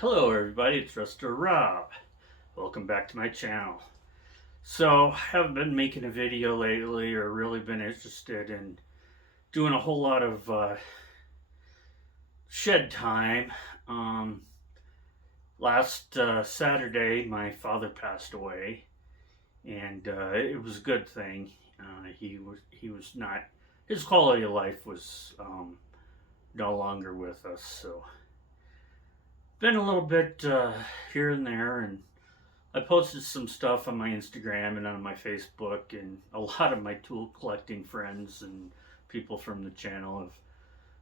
Hello everybody, it's Resto-Rob. Welcome back to my channel. So, I haven't been making a video lately or really been interested in doing a whole lot of shed time. Last Saturday, my father passed away, and it was a good thing. He was not, his quality of life was no longer with us, so been a little bit here and there, and I posted some stuff on my Instagram and on my Facebook, and a lot of my tool collecting friends and people from the channel have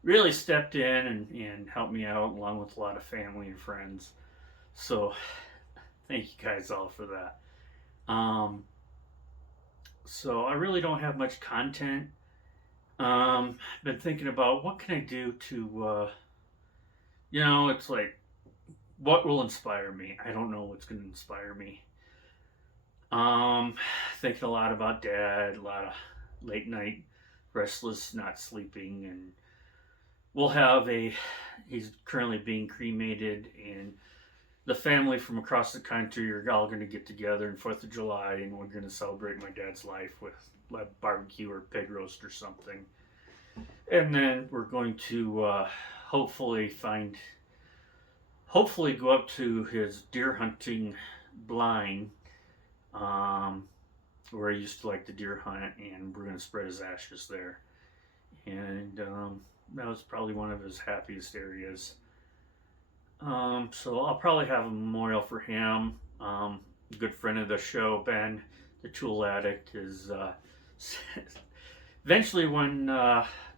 really stepped in and helped me out, along with a lot of family and friends. So, thank you guys all for that. So, I really don't have much content. Been thinking about what can I do to, it's like, what will inspire me? I don't know what's going to inspire me. Thinking a lot about Dad, a lot of late night restless, not sleeping, and he's currently being cremated, and the family from across the country are all going to get together on 4th of July, and we're going to celebrate my dad's life with a barbecue or pig roast or something. And then we're going to hopefully go up to his deer hunting blind, where he used to like to deer hunt, and we're going to spread his ashes there. And that was probably one of his happiest areas. So I'll probably have a memorial for him. A good friend of the show, Ben, the tool addict, is eventually, when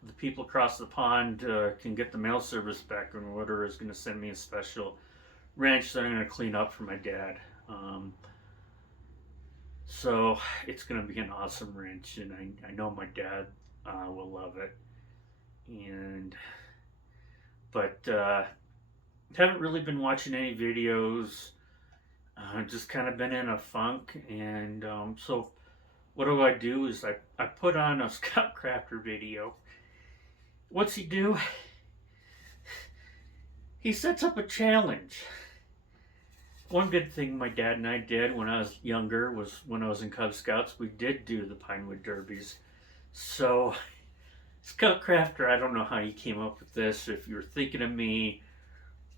the people across the pond can get the mail service back in order, is going to send me a special wrench that I'm going to clean up for my dad. So it's going to be an awesome wrench, and I know my dad will love it. But haven't really been watching any videos. Just kind of been in a funk, and so what do is I put on a Scoutcrafter video. What's he do? He sets up a challenge. One good thing my dad and I did when I was younger was when I was in Cub Scouts, we did do the Pinewood Derbies. So, Scoutcrafter, I don't know how you came up with this, if you were thinking of me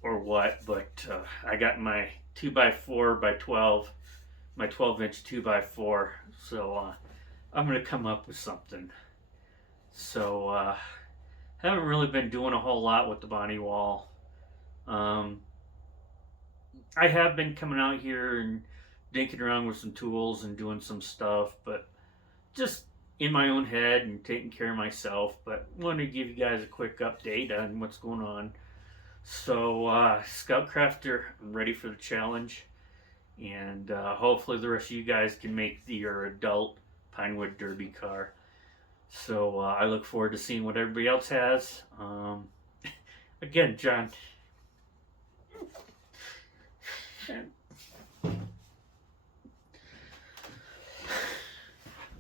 or what, but I got my 2x4 by 12, my 12-inch 2x4, so I'm going to come up with something. So, haven't really been doing a whole lot with the Bonney wall. I have been coming out here and dinking around with some tools and doing some stuff, but just in my own head and taking care of myself. But I wanted to give you guys a quick update on what's going on. So, Scoutcrafter, I'm ready for the challenge, and hopefully the rest of you guys can make your adult Pinewood Derby car. So, I look forward to seeing what everybody else has. Again, John.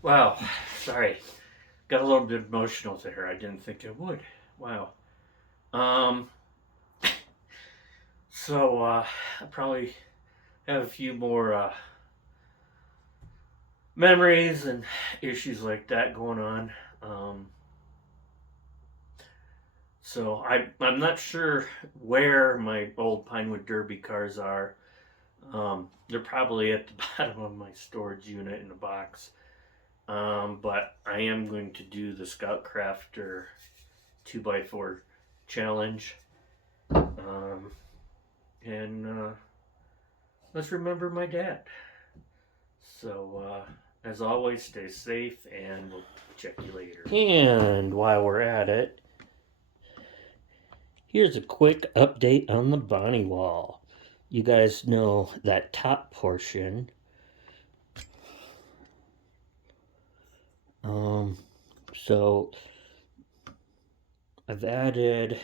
Wow, sorry. Got a little bit emotional there. I didn't think I would. Wow. So, I probably have a few more memories and issues like that going on. So I'm not sure where my old Pinewood Derby cars are. They're probably at the bottom of my storage unit in a box. But I am going to do the Scoutcrafter 2x4 challenge. And let's remember my dad. So, as always, stay safe, and we'll check you later. And while we're at it, here's a quick update on the Bonney wall. You guys know that top portion. So I've added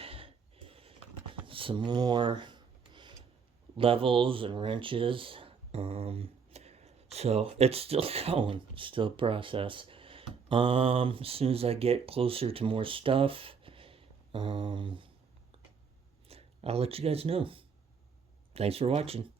some more levels and wrenches. So it's still going, still a process. As soon as I get closer to more stuff, I'll let you guys know. Thanks for watching.